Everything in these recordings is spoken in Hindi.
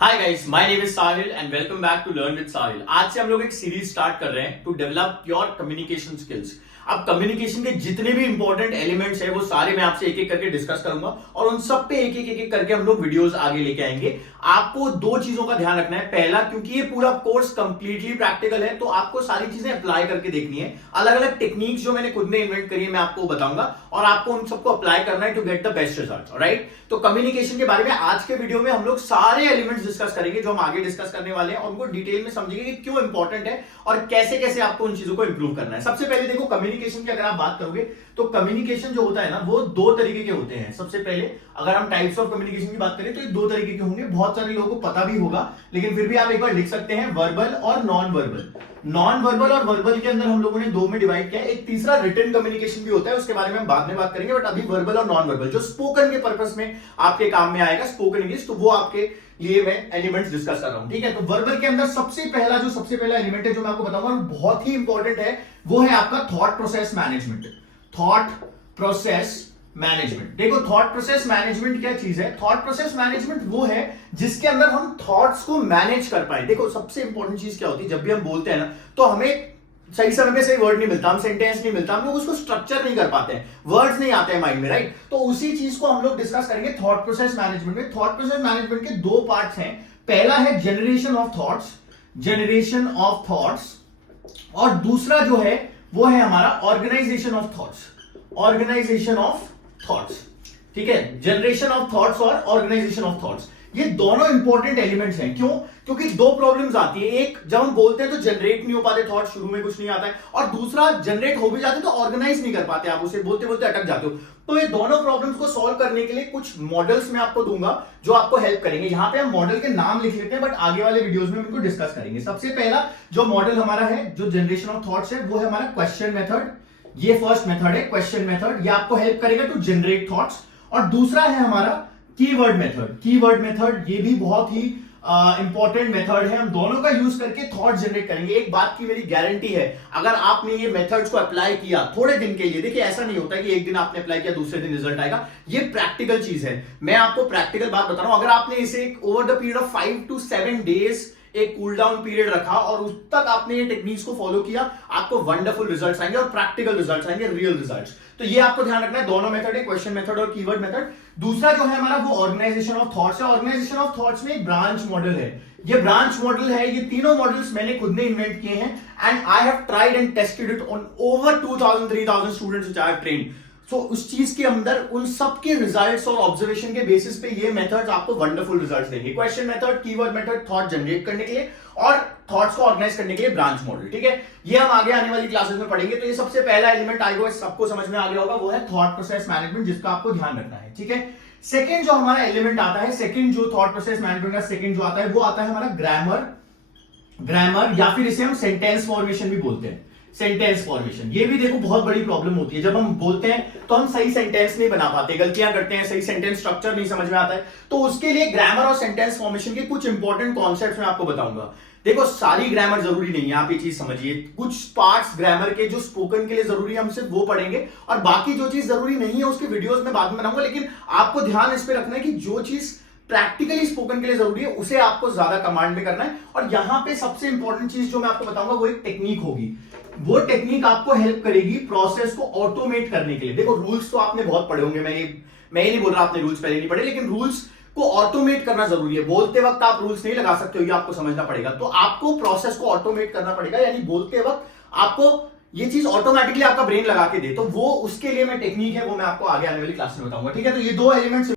Hi guys, my name is Sahil and welcome back to learn with Sahil. आज से हम लोग एक सीरीज स्टार्ट कर रहे हैं to develop your communication skills. अब कम्युनिकेशन के जितने भी इंपॉर्टेंट एलिमेंट्स हैं वो सारे मैं आपसे एक एक करके डिस्कस करूंगा और उन सब पे एक एक करके हम लोग वीडियोस आगे लेके आएंगे। आपको दो चीजों का ध्यान रखना है। पहला, क्योंकि ये पूरा कोर्स कंप्लीटली प्रैक्टिकल है तो आपको सारी चीजें अप्लाई करके देखनी है। अलग अलग टेक्निक्स जो मैंने खुद ने इन्वेंट करी है मैं आपको बताऊंगा और आपको उन सबको अप्लाई करना है to get the best result. Right, तो कम्युनिकेशन के बारे में आज के वीडियो में हम लोग सारे एलिमेंट्स डिस्कस करेंगे जो हम आगे डिस्कस करने वाले हैं और उनको डिटेल में समझेंगे कि क्यों इंपॉर्टेंट है और कैसे कैसे आपको उन चीजों को इंप्रूव करना है। सबसे पहले देखो, कम्युनिकेशन की अगर आप बात करोगे तो कम्युनिकेशन जो होता है ना वो दो तरीके के होते हैं। सबसे पहले अगर हम टाइप्स ऑफ कम्युनिकेशन की बात करें तो ये दो तरीके के होंगे। बहुत सारे लोगों को पता भी होगा लेकिन फिर भी आप एक बार लिख सकते हैं, वर्बल और नॉन वर्बल। नॉन वर्बल और वर्बल के अंदर हम लोगों ने दो में डिवाइड किया है। एक तीसरा रिटन कम्युनिकेशन भी होता है, उसके बारे में हम बाद में बात करेंगे। बट अभी वर्बल और नॉन वर्बल जो स्पोकन के पर्पस में आपके काम में आएगा, स्पोकन इंग्लिश, तो वो आपके लिए मैं एलिमेंट्स डिस्कस कर रहा हूं। ठीक है, तो वर्बल के अंदर सबसे पहला एलिमेंट है जो मैं आपको बताऊंगा बहुत ही इंपॉर्टेंट है, वो है आपका thought process management. Thought process management. देखो, थॉट प्रोसेस मैनेजमेंट क्या चीज है? थॉट प्रोसेस मैनेजमेंट वो है जिसके अंदर हम थॉट्स को मैनेज कर पाए। देखो, सबसे इंपॉर्टेंट चीज क्या होती है, जब भी हम बोलते हैं ना तो हमें सही समय पे सही वर्ड नहीं मिलता, हम सेंटेंस नहीं मिलता, हम लोग उसको स्ट्रक्चर नहीं कर पाते हैं, वर्ड्स नहीं आते हैं माइंड में। राइट, तो उसी चीज को हम लोग डिस्कस करेंगे थॉट प्रोसेस मैनेजमेंट में। थॉट प्रोसेस मैनेजमेंट के दो पार्ट्स हैं। पहला है जनरेशन ऑफ थॉट्स, और दूसरा जो है वो है हमारा ऑर्गेनाइजेशन ऑफ थॉट्स। ठीक है, जनरेशन ऑफ थॉट्स और ऑर्गेनाइजेशन ऑफ थॉट्स, ये दोनों इंपॉर्टेंट एलिमेंट्स हैं। क्यों? क्योंकि दो प्रॉब्लम्स आती है। एक, जब हम बोलते हैं तो जनरेट नहीं हो पाते थॉट, शुरू में कुछ नहीं आता है, और दूसरा जनरेट हो भी जाते तो ऑर्गेनाइज नहीं कर पाते, आप उसे बोलते बोलते अटक जाते हो। तो ये दोनों प्रॉब्लम्स को सॉल्व करने के लिए कुछ मॉडल्स मैं आपको दूंगा जो आपको हेल्प करेंगे। यहां पे हम मॉडल के नाम लिख लेते हैं बट आगे वाले वीडियोस में हम इनको डिस्कस करेंगे। सबसे पहला जो मॉडल हमारा है, जो जनरेशन ऑफ थॉट्स है, वो है हमारा क्वेश्चन मेथड। ये फर्स्ट मेथड है, क्वेश्चन मेथड। ये आपको हेल्प करेगा टू जनरेट थॉट्स। और दूसरा है हमारा कीवर्ड मेथड। ये भी बहुत ही इंपॉर्टेंट मेथड है। हम दोनों का यूज करके थॉट जनरेट करेंगे। एक बात की मेरी गारंटी है, अगर आपने ये मेथड्स को अप्लाई किया थोड़े दिन के लिए, देखिए ऐसा नहीं होता है कि एक दिन आपने अप्लाई किया दूसरे दिन रिजल्ट आएगा, ये प्रैक्टिकल चीज है। मैं आपको प्रैक्टिकल बात बता रहा हूं। अगर आपने इसे over the period of 5 to 7 days एक कूल डाउन पीरियड रखा और उस तक आपने ये टेक्निक्स को फॉलो किया, आपको वंडरफुल रिजल्ट्स आएंगे और प्रैक्टिकल रिजल्ट्स आएंगे, रियल रिजल्ट्स। तो ये आपको ध्यान रखना है, दोनों मेथड है, क्वेश्चन मेथड और कीवर्ड मेथड। दूसरा जो है हमारा वो ऑर्गेनाइजेशन ऑफ थॉट्स है। ऑर्गेनाइजेशन ऑफ थॉट्स में एक ब्रांच मॉडल है। ये ब्रांच मॉडल है, ये तीनों मॉडल्स मैंने खुद ने इन्वेंट किए हैं and I have tried and tested it on over 2000-3000 students which I have trained. So उस चीज के अंदर उन सबके रिजल्ट्स और ऑब्जर्वेशन के बेसिस पे ये मेथड्स आपको वंडरफुल रिजल्ट्स देंगे। Question method, keyword method, thought generate करने के लिए और थॉट्स को ऑर्गेनाइज करने के लिए ब्रांच मॉडल। ठीक है, ये हम आगे आने वाली क्लासेस में पढ़ेंगे। तो ये सबसे पहला एलिमेंट आएगा, सबको समझ में आ गया होगा, वो है थॉट प्रोसेस मैनेजमेंट, जिसका आपको ध्यान रखना है। ठीक है, सेकंड जो हमारा एलिमेंट आता है, सेकंड जो थॉट प्रोसेस मैनेजमेंट का सेकंड जो आता है वो आता है हमारा ग्रामर, या फिर इसे हम सेंटेंस फॉर्मेशन भी बोलते हैं। सेंटेंस फॉर्मेशन, ये भी देखो बहुत बड़ी प्रॉब्लम होती है। जब हम बोलते हैं तो हम सही सेंटेंस नहीं बना पाते, गलतियां करते हैं, सही सेंटेंस स्ट्रक्चर नहीं समझ में आता है। तो उसके लिए ग्रामर और सेंटेंस फॉर्मेशन के कुछ इंपॉर्टेंट कॉन्सेप्ट्स मैं आपको बताऊंगा। देखो, सारी ग्रामर जरूरी नहीं है, आप ये चीज समझिए। कुछ पार्ट्स ग्रामर के जो स्पोकन के लिए जरूरी है हम सिर्फ वो पढ़ेंगे, और बाकी जो चीज जरूरी नहीं है उसके वीडियोस में बाद में बनाऊंगा। लेकिन आपको ध्यान इस पे रखना है कि जो चीज प्रैक्टिकली स्पोकन के लिए जरूरी है उसे आपको ज्यादा कमांड में करना है। और यहां पे सबसे इंपॉर्टेंट चीज जो मैं आपको बताऊंगा वो एक टेक्निक होगी। वो टेक्निक आपको हेल्प करेगी प्रोसेस को ऑटोमेट करने के लिए। देखो, रूल्स तो आपने बहुत पढ़े होंगे, मैं ये नहीं बोल रहा आपने रूल्स पहले नहीं पढ़े, लेकिन रूल्स को ऑटोमेट करना जरूरी है। बोलते वक्त आप रूल्स नहीं लगा सकते हो, ये आपको समझना पड़ेगा। तो आपको प्रोसेस को ऑटोमेट करना पड़ेगा, यानी बोलते वक्त आपको ये चीज ऑटोमेटिकली आपका ब्रेन लगा के दे। तो वो उसके लिए मैं टेक्निक है, वो मैं आपको आगे आने वाली क्लास में बताऊंगा। ठीक है, तो ये दो एलिमेंट्स।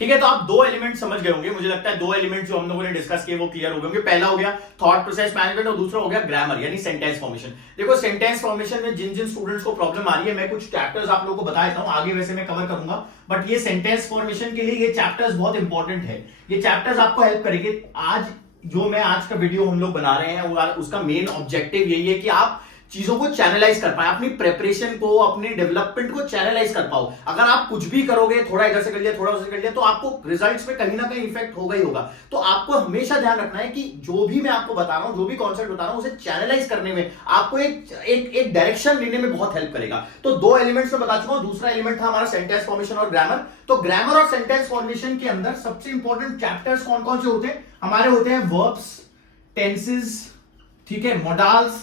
ठीक है, तो आप दो एलिमेंट समझ गए होंगे। मुझे लगता है दो एलिमेंट जो हम लोगों ने डिस्कस किए वो क्लियर हो गए होंगे। पहला हो गया थॉट प्रोसेस मैनेजमेंट और दूसरा हो गया ग्रामर यानी सेंटेंस फॉर्मेशन। देखो, सेंटेंस फॉर्मेशन में जिन जिन स्टूडेंट्स को प्रॉब्लम आ रही है, मैं कुछ चैप्टर्स आप लोगों को बता देता हूं, आगे वैसे मैं कवर करूंगा। बट ये सेंटेंस फॉर्मेशन के लिए ये चैप्टर्स बहुत इंपॉर्टेंट है। ये चैप्टर्स आपको हेल्प करेंगे। आज जो मैं आज का वीडियो हम लोग बना रहे हैं उसका मेन ऑब्जेक्टिव यही है कि आप चीजों को चैनलाइज कर पाए, अपनी प्रेपरेशन को, अपने डेवलपमेंट को चैनलाइज कर पाओ। अगर आप कुछ भी करोगे, थोड़ा इधर से कर लिया, थोड़ा उधर से कर लिया, तो आपको रिजल्ट्स में कहीं ना कहीं इफेक्ट होगा ही होगा। तो आपको हमेशा ध्यान रखना है कि जो भी मैं आपको बता रहा हूं, जो भी कॉन्सेप्ट बता रहा हूं, उसे चैनलाइज करने में आपको एक डायरेक्शन लेने में बहुत हेल्प करेगा। तो दो एलिमेंट्स में बता चुका हूं। दूसरा एलिमेंट था हमारा सेंटेंस फॉर्मेशन और ग्रामर। तो ग्रामर और सेंटेंस फॉर्मेशन के अंदर सबसे इंपॉर्टेंट चैप्टर्स कौन कौन से होते हैं हमारे? होते हैं वर्ब्स, टेंसेस, ठीक है, मोडाल्स,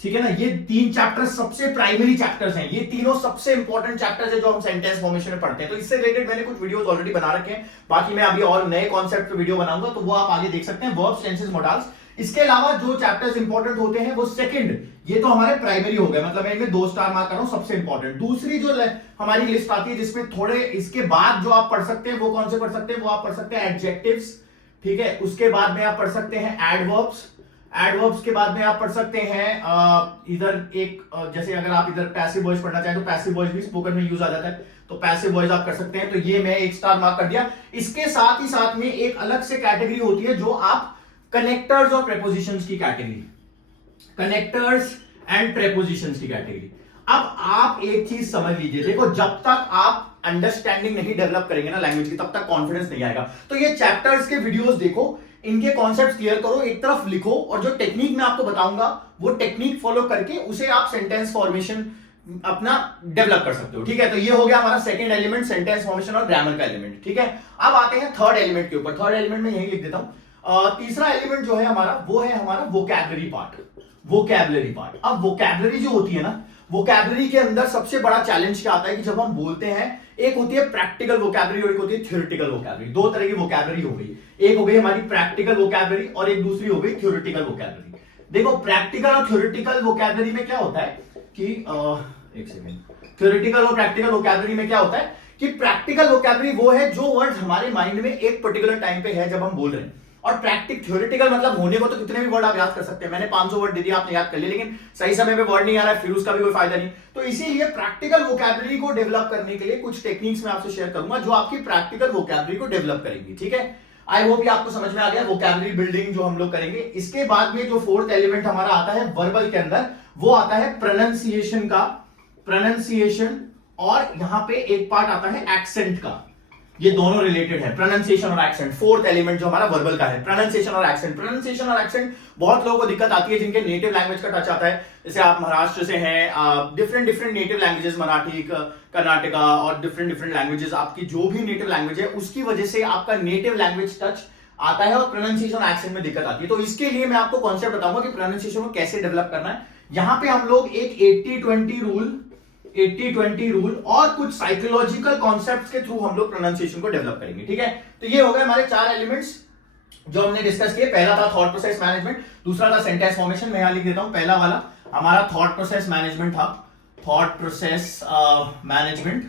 ठीक है ना। ये तीन चैप्टर्स सबसे प्राइमरी चैप्टर्स हैं। ये तीनों सबसे इंपॉर्टेंट चैप्टर्स है जो हम सेंटेंस फॉर्मेशन में पढ़ते हैं। तो इससे रिलेटेड मैंने कुछ वीडियोस ऑलरेडी बना रखे हैं। बाकी मैं अभी और नए कॉन्सेप्ट पे वीडियो बनाऊंगा, तो वो आप आगे देख सकते हैं, वर्ब्स, टेंसेस, मोडाल्स। इसके अलावा जो चैप्टर्स इंपॉर्टेंट होते हैं वो सेकंड, ये तो हमारे प्राइमरी हो गए, मतलब मैं इनमें 2 स्टार मार्क कर रहा हूं, सबसे इंपॉर्टेंट। दूसरी जो हमारी लिस्ट आती है जिसमें थोड़े इसके बाद जो आप पढ़ सकते हैं, वो कौन से पढ़ सकते हैं? वो आप पढ़ सकते हैं एडजेक्टिव्स, ठीक है। उसके बाद में आप पढ़ सकते हैं एडवर्ब्स। एडवर्ब्स के बाद में आप पढ़ सकते हैं इधर एक जैसे अगर आप इधर पैसिव वॉइस पढ़ना चाहें तो पैसिव वॉइस भी स्पोकन में यूज आ जाता है, तो पैसिव वॉइस आप कर सकते हैं। तो ये मैं 1 स्टार मार्क कर दिया। इसके साथ ही साथ में एक अलग से कैटेगरी होती है जो आप कनेक्टर्स और प्रेपोजिशंस की कैटेगरी, कनेक्टर्स एंड प्रेपोजिशंस की कैटेगरी। अब आप एक चीज समझ लीजिए, देखो जब तक आप अंडरस्टैंडिंग नहीं डेवलप करेंगे ना लैंग्वेज की, तब तक कॉन्फिडेंस नहीं आएगा। तो ये चैप्टर्स के वीडियोस देखो, इनके कॉन्सेप्ट क्लियर करो, एक तरफ लिखो, और जो टेक्निक मैं आपको बताऊंगा वो टेक्निक फॉलो करके उसे आप सेंटेंस फॉर्मेशन अपना डेवलप कर सकते हो, ठीक है। तो ये हो गया हमारा सेकंड एलिमेंट, सेंटेंस फॉर्मेशन और ग्रामर का एलिमेंट, ठीक है। अब आते हैं थर्ड एलिमेंट के ऊपर। थर्ड एलिमेंट में यही लिख देता हूं। तीसरा एलिमेंट जो है हमारा, वो है हमारा वोकैबुलरी पार्ट। वोकैबुलरी पार्ट, अब वोकैबुलरी जो होती है ना, वोकैबुलरी के अंदर सबसे बड़ा चैलेंज क्या आता है कि जब हम बोलते हैं, एक होती है प्रैक्टिकल वोकैबुलरी और एक होती है थ्योरेटिकल वोकैबुलरी। 2 तरह की वोकैबुलरी हो गई, एक हो गई हमारी प्रैक्टिकल वोकैबुलरी और एक दूसरी हो गई थ्योरेटिकल वोकैबुलरी। देखो प्रैक्टिकल और थ्योरेटिकल वोकैबुलरी में क्या होता है कि एक सेकंड, थ्योरेटिकल और प्रैक्टिकल वोकैबुलरी में क्या होता है कि प्रैक्टिकल वोकैबुलरी वो है जो वर्ड हमारे माइंड में एक पर्टिकुलर टाइम पे है जब हम बोल रहे हैं, और थ्योरेटिकल मतलब होने को तो कितने भी वर्ड आप याद कर सकते हैं। मैंने 500 वर्ड दे दिया, आपने याद कर लिया, लेकिन सही समय पे वर्ड नहीं आ रहा है, फिर उसका भी कोई फायदा नहीं। तो इसीलिए प्रैक्टिकल वोकैबुलरी को डेवलप करने के लिए कुछ टेक्निक्स मैं आपसे शेयर करूंगा जो आपकी प्रैक्टिकल वोकैबुलरी को डेवलप करेंगी, ठीक है। आई होप ये आपको समझ में आ गया वोकैबुलरी बिल्डिंग जो हम लोग करेंगे। इसके बाद में जो फोर्थ एलिमेंट हमारा आता है वर्बल के अंदर, वो आता है प्रोनंसिएशन का, प्रोनंसिएशन, और यहां पे एक पार्ट आता है एक्सेंट का। ये दोनों रिलेटेड है, प्रोनंसिएशन और एक्सेंट। फोर्थ एलिमेंट जो हमारा वर्बल का है, प्रोनंसिएशन और एक्सेंट। प्रोनंसिएशन और एक्सेंट बहुत लोगों को दिक्कत आती है जिनके नेटिव लैंग्वेज का टच आता है, जैसे आप महाराष्ट्र से हैं, different native languages, Marathi, Karnataka और डिफरेंट लैंग्वेजेस, आपकी जो भी नेटिव लैंग्वेज है उसकी वजह से आपका नेटिव लैंग्वेज टच आता है और प्रोनंसिएशन और एक्सेंट में दिक्कत आती है। तो इसके लिए मैं आपको कॉन्सेप्ट बताऊंगा कि प्रोनंसिएशन को कैसे डेवलप करना है। यहां पे हम लोग एक 80-20 रूल और कुछ साइकोलॉजिकल कॉन्सेप्ट्स के थ्रू हम लोग प्रोनाउंसिएशन को डेवलप करेंगे, ठीक है। तो ये हो गए हमारे 4 एलिमेंट्स जो हमने डिस्कस किए। पहला था थॉट प्रोसेस मैनेजमेंट, दूसरा था सेंटेंस फॉर्मेशन। मैं यहां लिख देता हूं, पहला वाला हमारा थॉट प्रोसेस मैनेजमेंट था, थॉट प्रोसेस मैनेजमेंट,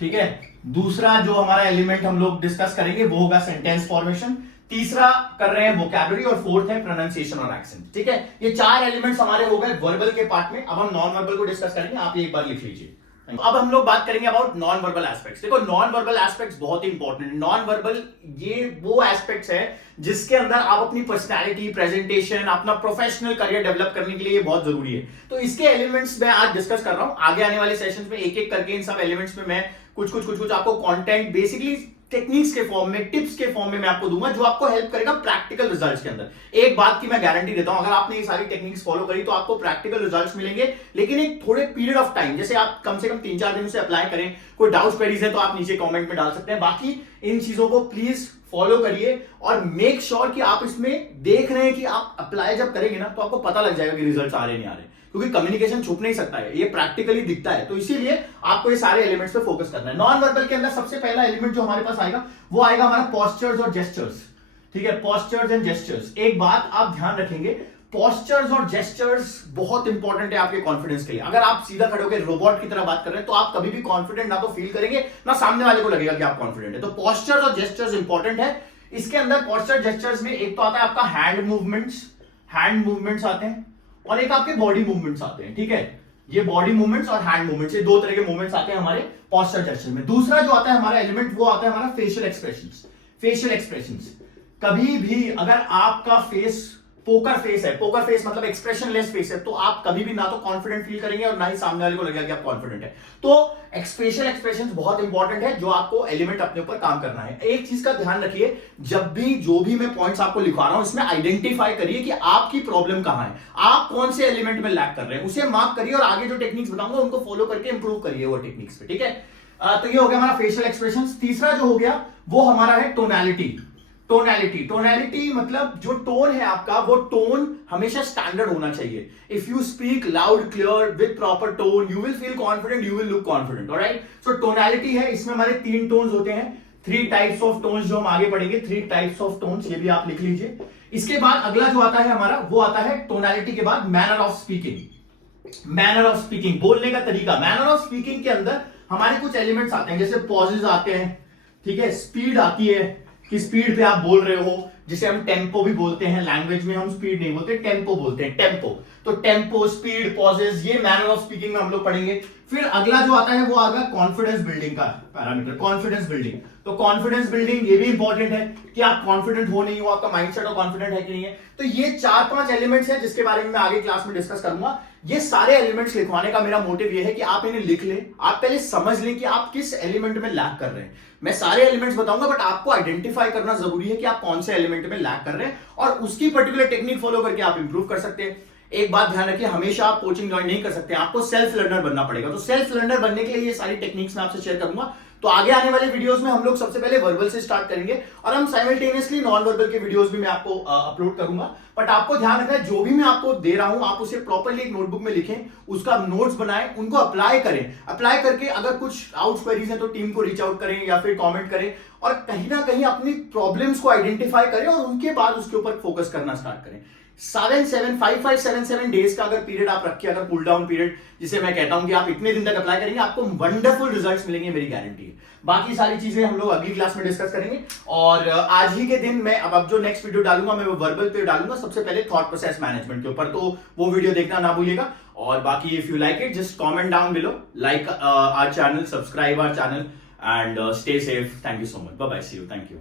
ठीक है। दूसरा जो हमारा एलिमेंट हम लोग डिस्कस करेंगे वो होगा सेंटेंस फॉर्मेशन। तीसरा कर रहे हैं वोकैबुलरी और फोर्थ है प्रोनाउंसिएशन और एक्सेंट, ठीक है। ये 4 एलिमेंट्स हमारे हो गए वर्बल के पार्ट में। अब हम नॉन वर्बल को डिस्कस करेंगे, आप एक बार लिख लीजिए। अब हम लोग बात करेंगे अबाउट नॉन वर्बल एस्पेक्ट्स। देखो नॉन वर्बल एस्पेक्ट्स बहुत इंपॉर्टेंट है। नॉन वर्बल ये वो एस्पेक्ट्स है जिसके अंदर आप अपनी पर्सनैलिटी, प्रेजेंटेशन, अपना प्रोफेशनल करियर डेवलप करने के लिए ये बहुत जरूरी है। तो इसके एलिमेंट्स मैं आज डिस्कस कर रहा हूं। आगे आने वाले सेशंस में एक एक करके इन सब एलिमेंट्स में मैं कुछ आपको कंटेंट बेसिकली टेक्निक्स के फॉर्म में, टिप्स के फॉर्म में मैं आपको दूंगा जो आपको हेल्प करेगा प्रैक्टिकल रिजल्ट्स के अंदर। एक बात की मैं गारंटी देता हूं, अगर आपने ये सारी टेक्निक्स फॉलो करी तो आपको प्रैक्टिकल रिजल्ट्स मिलेंगे, लेकिन एक थोड़े पीरियड ऑफ टाइम, जैसे आप कम से कम 3-4 दिन से अप्लाई करें। कोई डाउट्स क्वेरीज है तो आप नीचे कमेंट में डाल सकते हैं। बाकी इन चीजों को प्लीज फॉलो करिए और मेक श्योर कि आप इसमें देख रहे हैं कि आप अप्लाई जब करेंगे ना तो आपको पता लग जाएगा कि रिजल्ट्स आ रहे नहीं आ रहे, क्योंकि कम्युनिकेशन छुप नहीं सकता है, ये प्रैक्टिकली दिखता है। तो इसीलिए आपको ये सारे एलिमेंट्स पे फोकस करना है। नॉन वर्बल के अंदर सबसे पहला एलिमेंट जो हमारे पास आएगा वो आएगा हमारा पोस्चर्स और जेस्चर्स, ठीक है। पोस्चर्स एंड जेस्चर्स, एक बात आप ध्यान रखेंगे, पोस्चर्स और जेस्चर्स बहुत इंपॉर्टेंट है आपके कॉन्फिडेंस के लिए। अगर आप सीधा खड़े होकर रोबोट की तरह बात कर रहे हैं तो आप कभी भी कॉन्फिडेंट ना तो फील करेंगे ना सामने वाले को लगेगा कि आप कॉन्फिडेंट है। तो पोस्चर्स और जेस्चर्स इंपॉर्टेंट है। इसके अंदर पोस्चर जेस्चर्स में एक तो आता है आपका हैंड मूवमेंट्स आते हैं और एक आपके बॉडी मूवमेंट्स आते हैं, ठीक है। ये बॉडी मूवमेंट्स और हैंड मूवमेंट्स, ये 2 तरह के मूवमेंट्स आते हैं हमारे पोस्चर जेस्चर में। दूसरा जो आता है हमारा एलिमेंट वो आता है हमारा फेशियल एक्सप्रेशंस। कभी भी अगर आपका फेस पोकर फेस है, पोकर फेस मतलब एक्सप्रेशनलेस फेस है, तो आप कभी भी ना तो कॉन्फिडेंट फील करेंगे और ना ही सामने वाले को लगेगा कि आप कॉन्फिडेंट है। तो फेशियल एक्सप्रेशन बहुत इंपॉर्टेंट है, जो आपको एलिमेंट अपने ऊपर काम करना है। एक चीज का ध्यान रखिए, जब भी जो भी मैं पॉइंट्स आपको लिखा रहा हूं, इसमें आइडेंटिफाई करिए कि आपकी प्रॉब्लम कहां है, आप कौन से एलिमेंट में लैक कर रहे हैं, उसे मार्क करिए और आगे जो टेक्निक्स बताऊंगा उनको फॉलो करके इंप्रूव करिए वो टेक्निक्स पे, ठीक है। तो ये हो गया हमारा फेशियल एक्सप्रेशन। तीसरा जो हो गया वो हमारा है टोनैलिटी। टोनैलिटी मतलब जो टोन है आपका, वो टोन हमेशा स्टैंडर्ड होना चाहिए। If you speak loud clear with proper tone, you will feel confident, you will look confident, alright. So tonality है, इसमें हमारे 3 टोन्स होते हैं, 3 टाइप्स ऑफ टोन्स जो हम आगे पढ़ेंगे, 3 टाइप्स ऑफ टोन्स, ये भी आप लिख लीजिए। इसके बाद अगला जो आता है हमारा, वो आता है टोनैलिटी के बाद manner of speaking. Manner of speaking, बोलने का तरीका। मैनर ऑफ स्पीकिंग के अंदर हमारे कुछ एलिमेंट्स आते हैं, जैसे पॉजेज आते हैं, ठीक है, स्पीड आती है कि स्पीड पे आप बोल रहे हो, जिसे हम टेम्पो भी बोलते हैं, लैंग्वेज में हम स्पीड नहीं बोलते, टेम्पो बोलते हैं, टेम्पो। तो टेम्पो, स्पीड, पॉजेज, ये मैनर ऑफ स्पीकिंग में हम लोग पढ़ेंगे। फिर अगला जो आता है वो आ गया कॉन्फिडेंस बिल्डिंग का पैरामीटर, कॉन्फिडेंस बिल्डिंग। तो कॉन्फिडेंस बिल्डिंग ये भी इंपॉर्टेंट है कि आप कॉन्फिडेंट हो नहीं हो, आपका माइंडसेट और कॉन्फिडेंट है कि नहीं है। तो ये 4-5 एलिमेंट्स हैं जिसके बारे में मैं आगे क्लास में डिस्कस करूंगा। ये सारे एलिमेंट्स लिखवाने का मेरा मोटिव ये है कि आप इन्हें लिख लें, आप पहले समझ लें कि आप किस एलिमेंट में लैक कर रहे हैं। मैं सारे एलिमेंट्स बताऊंगा, बट आपको आइडेंटिफाई करना जरूरी है कि आप कौन से एलिमेंट में लैक कर रहे हैं, और उसकी पर्टिकुलर टेक्निक फॉलो करके आप इंप्रूव कर सकते हैं। एक बात ध्यान रखिए, हमेशा आप कोचिंग ज्वाइन नहीं कर सकते, आपको सेल्फ लर्नर बनना पड़ेगा। तो सेल्फ लर्नर बनने के लिए ये सारी टेक्निक्स मैं आपसे शेयर करूंगा। तो आगे आने वाले वीडियोस में हम लोग सबसे पहले वर्बल से स्टार्ट करेंगे, और हम साइमल्टेनियसली नॉन वर्बल के वीडियोस भी मैं आपको अपलोड करूंगा। बट आपको ध्यान रखना है, जो भी मैं आपको दे रहा हूं, आप उसे प्रॉपर्ली एक नोटबुक में लिखें, उसका नोट्स बनाएं, उनको अप्लाई करें। अप्लाई करके अगर कुछ डाउट्स क्वेरीज हैं तो टीम को रीच आउट करें या फिर कमेंट करें, और कहीं ना कहीं अपनी प्रॉब्लम्स को आइडेंटिफाई करें और उनके बाद उसके ऊपर फोकस करना स्टार्ट करें। 5-7 डेज का अगर पीरियड आप रखिए, अगर कूल डाउन पीरियड, जिसे मैं कहता हूं कि आप इतने दिन तक अप्लाई करेंगे, आपको वंडरफुल रिजल्ट्स मिलेंगे, मेरी गारंटी है। बाकी सारी चीजें हम लोग अगली क्लास में डिस्कस करेंगे। और आज ही के दिन मैं अब जो नेक्स्ट वीडियो डालूंगा, मैं वो वर्बल पे डालूंगा, सबसे पहले थॉट प्रोसेस मैनेजमेंट के ऊपर, तो वो वीडियो देखना ना भूलिएगा। और बाकी if you like it, just comment down below, like our channel, subscribe our channel, and stay safe. Thank you so much, bye bye, see you, thank you.